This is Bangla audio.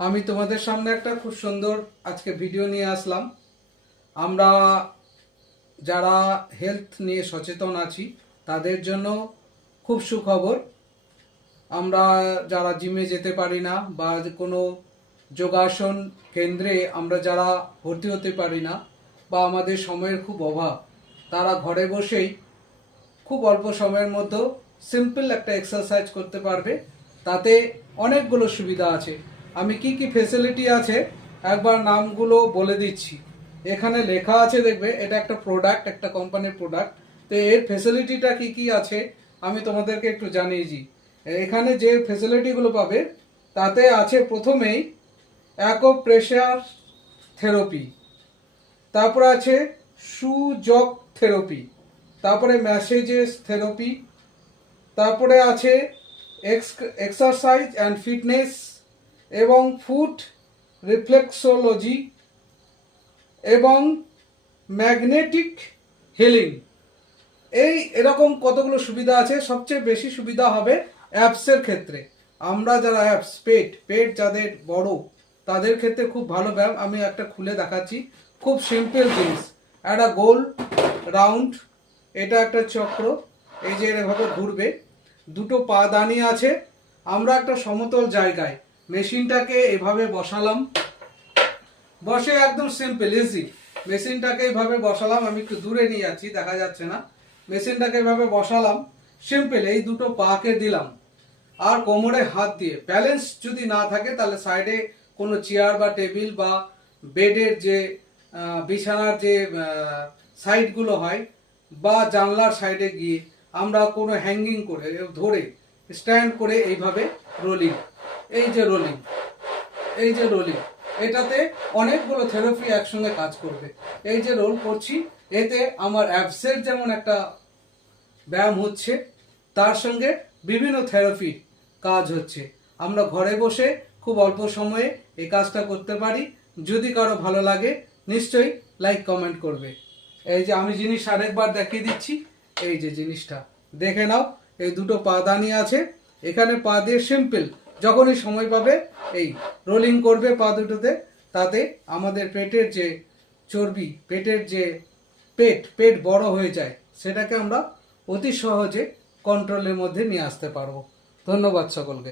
আমি তোমাদের সামনে একটা খুব সুন্দর আজকে ভিডিও নিয়ে আসলাম। আমরা যারা হেলথ নিয়ে সচেতন আছি তাদের জন্য খুব সুখবর। আমরা যারা জিমে যেতে পারি না বা কোনো যোগাসন কেন্দ্রে আমরা যারা ভর্তি হতে পারি না বা আমাদের সময়ের খুব অভাব, তারা ঘরে বসেই খুব অল্প সময়ের মধ্যে সিম্পল একটা এক্সারসাইজ করতে পারবে। তাতে অনেকগুলো সুবিধা আছে। আমি কি কি ফেসিলিটি আছে একবার নামগুলো বলে দিচ্ছি। এখানে লেখা আছে, দেখবে এটা একটা প্রোডাক্ট, একটা কোম্পানির প্রোডাক্ট। তো এর ফেসিলিটিটা কি কি আছে আমি তোমাদেরকে একটু জানিয়ে দিই। এখানে যে ফেসিলিটিগুলো পাবে তাতে আছে প্রথমেই অ্যাকুপ্রেশার থেরাপি, তারপর আছে সুজক থেরাপি, তারপরে ম্যাসেজেস থেরাপি, তারপরে আছে এক্সারসাইজ অ্যান্ড ফিটনেস এবং ফুড রিফ্লেক্সোলজি এবং ম্যাগনেটিক হিলিং। এরকম কতগুলো সুবিধা আছে। সবচেয়ে বেশি সুবিধা হবে অ্যাপসের ক্ষেত্রে। আমরা যারা অ্যাপস পেট যাদের বড় তাদের ক্ষেত্রে খুব ভালো ব্যায়াম। আমি একটা খুলে দেখাচ্ছি, খুব সিম্পল জিনিস। একটা গোল রাউন্ড, এটা একটা চক্র, এই যে এভাবে ঘুরবে, দুটো পা দাঁড়িয়ে আছে। আমরা একটা সমতল জায়গায় মেশিনটাকে এভাবে বসালাম, বসে একদম সিম্পল ইজি মেশিনটাকে এইভাবে বসালাম। আমি একটু দূরে নিয়ে যাচ্ছি, দেখা যাচ্ছে না। মেশিনটাকে এইভাবে বসালাম, সিম্পল এই দুটো পাকে দিলাম। আর কোমরে হাত দিয়ে ব্যালেন্স যদি না থাকে তাহলে সাইডে কোনো চেয়ার বা টেবিল বা বেডের যে বিছানার যে সাইডগুলো হয় বা জানলার সাইডে গিয়ে আমরা কোনো হ্যাঙ্গিং করে ধরে স্ট্যান্ড করে এইভাবে রোলিং, এই যে রোলিং, এই যে রোলিং, এটাতে অনেকগুলো থেরাপি একসঙ্গে কাজ করবে। এই যে রোল করছি, এতে আমার অ্যাবসের যেমন একটা ব্যায়াম হচ্ছে, তার সঙ্গে বিভিন্ন থেরাপির কাজ হচ্ছে। আমরা ঘরে বসে খুব অল্প সময়ে এই কাজটা করতে পারি। যদি কারো ভালো লাগে নিশ্চয়ই লাইক কমেন্ট করবে। এই যে আমি জিনিস আরেকবার দেখিয়ে দিচ্ছি, এই যে জিনিসটা দেখে নাও। এই দুটো পা দাঁড়িয়ে আছে, এখানে পা দিয়ে সিম্পল যখনই সময় পাবে এই রোলিং করবে পা দুটোতে। তাতে আমাদের পেটের যে চর্বি, পেটের যে পেট বড় হয়ে যায়, সেটাকে আমরা অতি সহজে কন্ট্রোলের মধ্যে নিয়ে আসতে পারবো। ধন্যবাদ সকলকে।